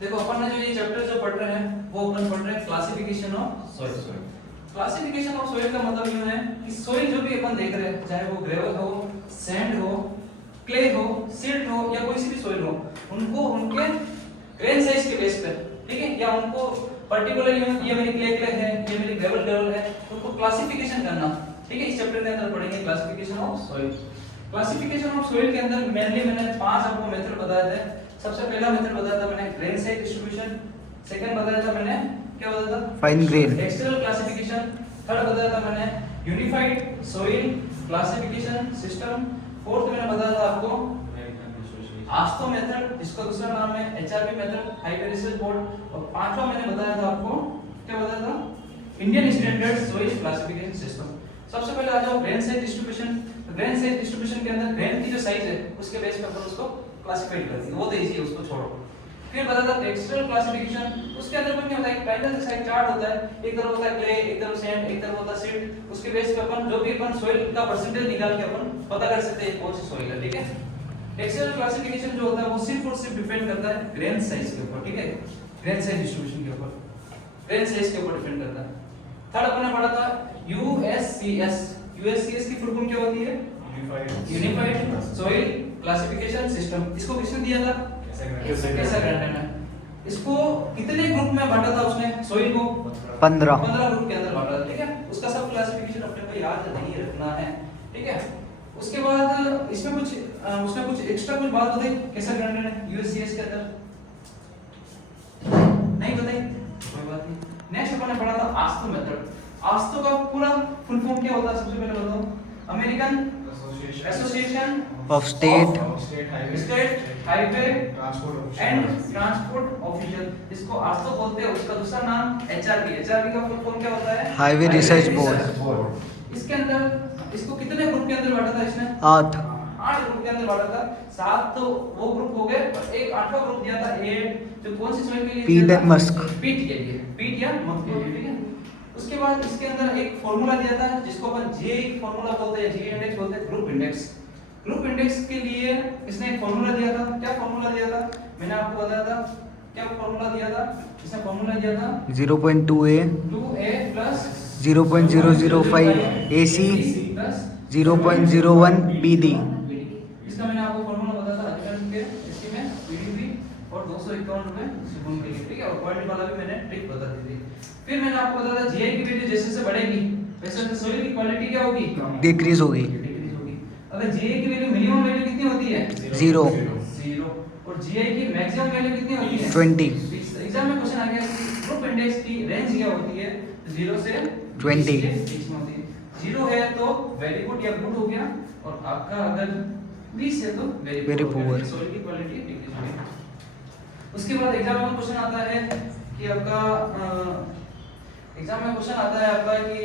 देखो अपन ने जो ये चैप्टर जो पढ़ रहे हैं वो अपन पढ़ रहे हैं classification of soil. Classification of soil का मतलब यूं है कि सॉइल जो भी अपन देख रहे हैं, चाहे वो ग्रेवल हो, सैंड हो, क्ले हो, सिल्ट हो या कोई सी भी सॉइल हो, उनको उनके ग्रेन साइज के बेस पर, ठीक है, या उनको पर्टिकुलरली ये मेरी क्ले है, ये मेरी ग्रेवल है, उनको क्लासिफिकेशन करना, ठीक है। इस चैप्टर के अंदर पढ़ेंगे classification of soil. Classification of soil के अंदर मेनली मैंने 5 आपको मेथड बताए थे। सबसे पहला मेथड बताया था मैंने ग्रेन साइज डिस्ट्रीब्यूशन, सेकंड बताया था मैंने क्या बताया था, fine grain textural classification, third बताया था मैंने unified soil classification system, fourth मैंने बताया था आपको आस्तो मेथड, जिसका दूसरा नाम है एचआरबी मेथड, हाईवे रिसर्च बोर्ड, और पांचवा मैंने बताया था आपको क्या बताया था, Indian standard soil classification system. सबसे पहले आ जाओ grain size distribution. Grain size distribution के अंदर ग्रेन की जो साइज है उसके बेस पर अपन उसको क्लासिफाई करते हैं, वो तो इजी है, उसको छोड़ो। फिर बताया था टेक्सचरल क्लासिफिकेशन, उसके अंदर अपन क्या होता है, पैटर्न साइज चार्ट होता है, एक तरफ होता है क्ले, एक तरफ सैंड, एक तरफ होता है सिल्ट, उसके बेस पे अपन जो भी अपन सॉइल का परसेंटेज निकाल के अपन पता कर सकते हैं कौन सी सॉइल है, ठीक है। टेक्सचरल क्लासिफिकेशन जो होता है वो सिर्फ और सिर्फ डिपेंड करता है ग्रेन साइज के ऊपर, ठीक है, ग्रेन साइज डिस्ट्रीब्यूशन के ऊपर, ग्रेन साइज के ऊपर डिपेंड करता है। थर्ड अपन ने पढ़ा था यूएससीएस। यूएससीएस की फुल फॉर्म क्या होती है, यूनिफाइड सॉइल क्लासिफिकेशन सिस्टम। इसको किसने दिया था, कैसा ग्रांटन है। इसको कितने ग्रुप में बांटा था उसने सॉइल को, 15 ग्रुप के अंदर बांटा था, ठीक है। उसका सब क्लासिफिकेशन अपने को याद नहीं रखना है, ठीक है। उसके बाद इसमें कुछ उसने कुछ एक्स्ट्रा कुछ बात बताई कैसा ग्रांटन है यूएससीएस के अंदर, नहीं बताई, कोई बात नहीं। नेक्स्ट अपन ने पढ़ा था आस्तो मेथड। आस्तो का पूरा फुल फॉर्म क्या होता है, सबसे पहले बताओ, American association of state highway and transport official, इसको आस्तो बोलते हैं। उसका दूसरा नाम एचआरबी। एचआरबी का फुल फॉर्म क्या होता है, हाईवे रिसर्च बोर्ड। इसके अंदर इसको कितने ग्रुप के अंदर बांटा था इसने, 8 ग्रुप के अंदर बांटा था। 7 तो वो ग्रुप हो गए, और एक 8वां ग्रुप दिया था 8, जो कौन सी सॉइल के लिए, पीट एंड मस्क, पीट के लिए, पीट या मस्क के लिए, ठीक है। उसके बाद इसके अंदर एक फार्मूला दिया था जिसको अपन जीआई फार्मूला बोलते हैं, जीआई इंडेक्स बोलते हैं, ग्रुप इंडेक्स। ग्रुप इंडेक्स के लिए इसने एक फार्मूला दिया था। क्या फार्मूला दिया था, मैंने आपको बताया था क्या फार्मूला दिया था। इसने फार्मूला दिया था 0.2a 2a plus 0.005 AC 0.01 BD। इसका मैंने आपको फार्मूला बताया था अधिकरण के, इसके में बीडीपी और 251 रुपए सुकून के लिए, ठीक है। और पॉइंट वाला भी मैंने ट्रिक बता दी थी। फिर मैंने आपको बताया था जीआई की वैल्यू जैसे जैसे बढ़ेगी वैसे वैसे सॉइल की क्वालिटी क्या होगी, डिक्रीज होगी। अगर जीआई की वैल्यू मिनिमम वैल्यू कितनी होती है, 0 और जीआई की मैक्सिमम वैल्यू कितनी होती है, 20। एग्जाम में क्वेश्चन आ गया कि ग्रुप इंडेक्स की रेंज क्या होती है, 0 से 20 20 में होती है। 0 है तो वेरी गुड या गुड हो गया, और आपका अगर 20 है तो वेरी पुअर, सॉइल की क्वालिटी डिक्रीज होगी। उसके बाद एग्जाम में क्वेश्चन आता है कि आपका एग्जाम में क्वेश्चन आता है आपका कि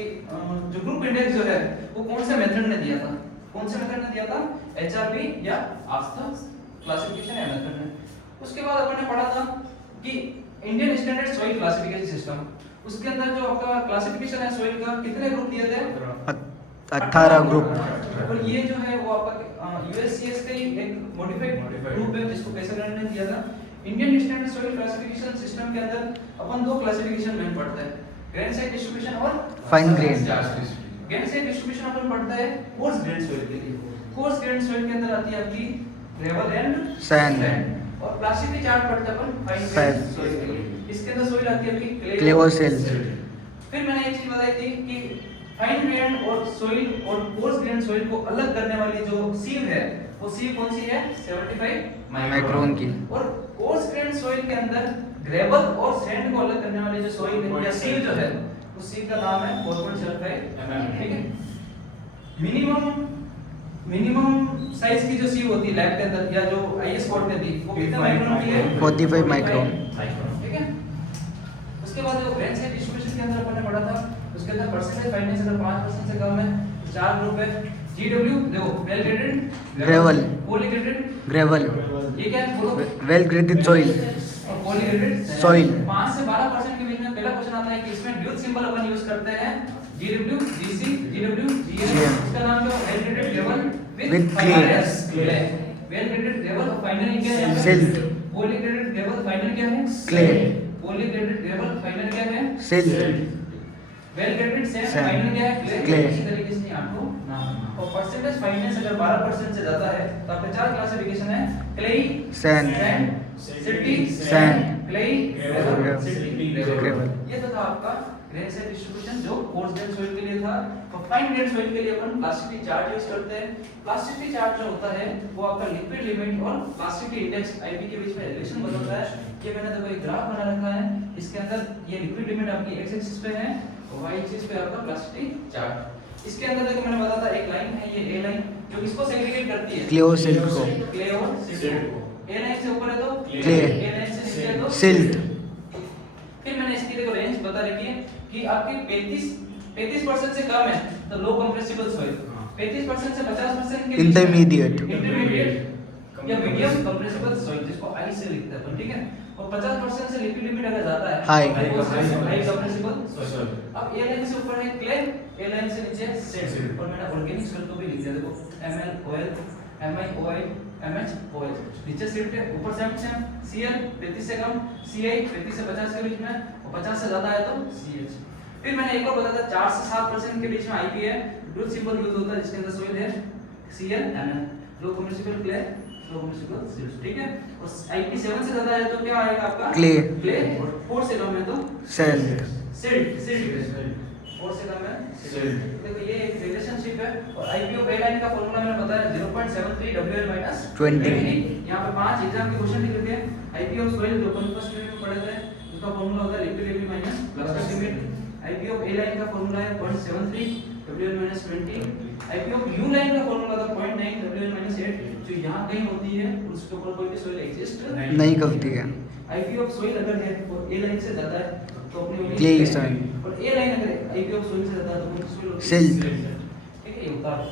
जो ग्रुप इंडेक्स जो है वो कौन से मेथड ने दिया था, कौन से मेथड ने दिया था, एचआरबी या आस्था क्लासिफिकेशन या मेथड ने। उसके बाद अपन ने पढ़ा था कि Indian standard soil classification system, उसके अंदर जो आपका क्लासिफिकेशन है सॉइल का, कितने ग्रुप दिए थे, 18 ग्रुप। और ये जो है वो आपका यूएससीएस का ही एक मॉडिफाइड ग्रुप है जिसको कैसे ने दिया था। Indian standard soil classification system के अंदर अपन 2 क्लासिफिकेशन में पढ़ते हैं, ग्रेन साइज डिस्ट्रीब्यूशन और fine grain. Grain size distribution अपन पढ़ता है कोर्स ग्रेन सॉइल के लिए। कोर्स ग्रेन सॉइल के अंदर आती है आपकी ग्रेवल एंड सैंड, और प्लास्टिक चार्ट पढ़ते अपन फाइन ग्रेन सॉइल के लिए। इसके अंदर सॉइल आती है आपकी क्ले और सिल्ट। फिर मैंने एक चीज बताई थी कि फाइन ग्रेन और सॉइल और कोर्स ग्रेन सॉइल को अलग करने वाली जो सीव है वो सीव कौन सी है, 75 माइक्रोन की। और कोर्स ग्रेन सॉइल के अंदर ग्रेवल और सैंड को अलग करने वाली जो सॉइल है या सीव जो है उस सीव का नाम है 4.75 ठीक है। मिनिमम साइज की जो सीव होती है लैब के अंदर या जो आईएस कोड में थी वो कितने माइक्रोन की है, 45 माइक्रोन, ठीक है। उसके बाद जो ग्रेन साइज डिस्ट्रीब्यूशन के अंदर अपन ने पढ़ा था उसके अंदर परसेंटेज फाइनेंस अगर 5% से कम है 4 ग्रुप है। जीडब्ल्यू देखो वेल ग्रेडेड ग्रेवल, पॉलीग्रेडेड ग्रेवल, ये क्या है बोलो, वेल ग्रेडेड सॉइल, और पॉलीग्रेडेड सॉइल। 5 से 12% के बीच में पहला क्वेश्चन आता है कि इसमें ड्यूल सिंबल अपन यूज करते हैं जीडब्ल्यू जीसी जीडब्ल्यू जीएम। इसका नाम क्या है, well graded level with clay, well graded level और फाइनली क्या है सिल्ट। Clay. पोली ग्रेडेड ग्रेवल फाइनल क्या है? Silt. Well graded sand Sand. Final क्या है? Clay. इसी तरीके से आपको नाम और परसेंटेज फाइनेंस अगर 12% से ज्यादा है तो आपके चार क्लासिफिकेशन है: clayey, Sand. Silty, Sand. Clayey, gravel, Gravel. Silty, Gravel. ये तो था आपका ग्रेन से डिस्ट्रीब्यूशन जो कोर्स ग्रेन सॉइल के लिए था। तो फाइन ग्रेन सॉइल के लिए अपन प्लास्टिसिटी चार्ट यूज करते हैं। प्लास्टिसिटी चार्ट जो होता है वो आपका लिक्विड लिमिट और प्लास्टिसिटी इंडेक्स आईपी के बीच में रिलेशन बताता है। ये मैंने देखो एक ग्राफ बना रखा है, इसके अंदर ये लिक्विड लिमिट आपकी एक्स एक्सिस पे है और वाई एक्सिस पे आपका प्लास्टिसिटी चार्ट। इसके अंदर देखो मैंने बताया था एक लाइन है ये ए लाइन जो इसको सेग्रीगेट करती है Clay और silt को. क्ले और सिल्ट को। ए लाइन से ऊपर है तो Clay. ए लाइन से नीचे है तो Silt. फिर मैंने इसकी देखो रेंज बता रखी है कि आपके 35% से कम है तो लो कंप्रेसिबल सॉइल, 35% से 50% के Intermediate. इंटरमीडिएट या मीडियम कंप्रेसिबल सॉइल जिसको आई से लिखते हैं अपन, ठीक है। और 50% से लिक्विड लिमिट अगर ज्यादा है High. High compressible soil. अब ए लाइन से ऊपर है क्ले, ए लाइन से नीचे सिल्ट और मैंने ऑर्गेनिक सॉइल को भी लिख दिया देखो MnOl, MiOi, MHOl। नीचे सिल्ट है, ऊपर सेम Cl 35 से कम, Ci 35 से 50 के बीच में और 50 से ज्यादा है तो CH। फिर मैंने एक और बताया था 4 से 7% के बीच में IP है, ग्रुप सिंबल यूज होता है जिसके अंदर सॉइल है ClMn, low compressible clay, low compressible silt, ठीक है। और IP 7 से ज्यादा है तो क्या आएगा आपका Clay. क्ले, और 4 से कम है तो Sand. सिल्ट 4 से कम है सिल्ट। देखो ये एक रिलेशनशिप है और आईपीओ ए लाइन का फार्मूला मैंने बताया 0.73 WL-20। यहां पे 5 एग्जाम के क्वेश्चन लिखे थे। आईपीओ सॉइल जो अपन फर्स्ट यूनिट में पढ़े थे उसका फार्मूला होता है liquid limit minus plastic limit. IPO A line का फार्मूला है 0.73 WL-20। आईपीओ यू लाइन का फार्मूला था 0.9 WL-8 जो यहां कहीं होती है उसके ऊपर कोई भी सॉइल एग्जिस्ट नहीं करती है. आईपीओ सॉइल अगर है और ए लाइन से ज्यादा है तो अपने Clay soil. और ए लाइन अगर आईपीओ सॉइल से ज्यादा है तो कौन सी सॉइल होती है? Silt. ठीक है, ये होता है।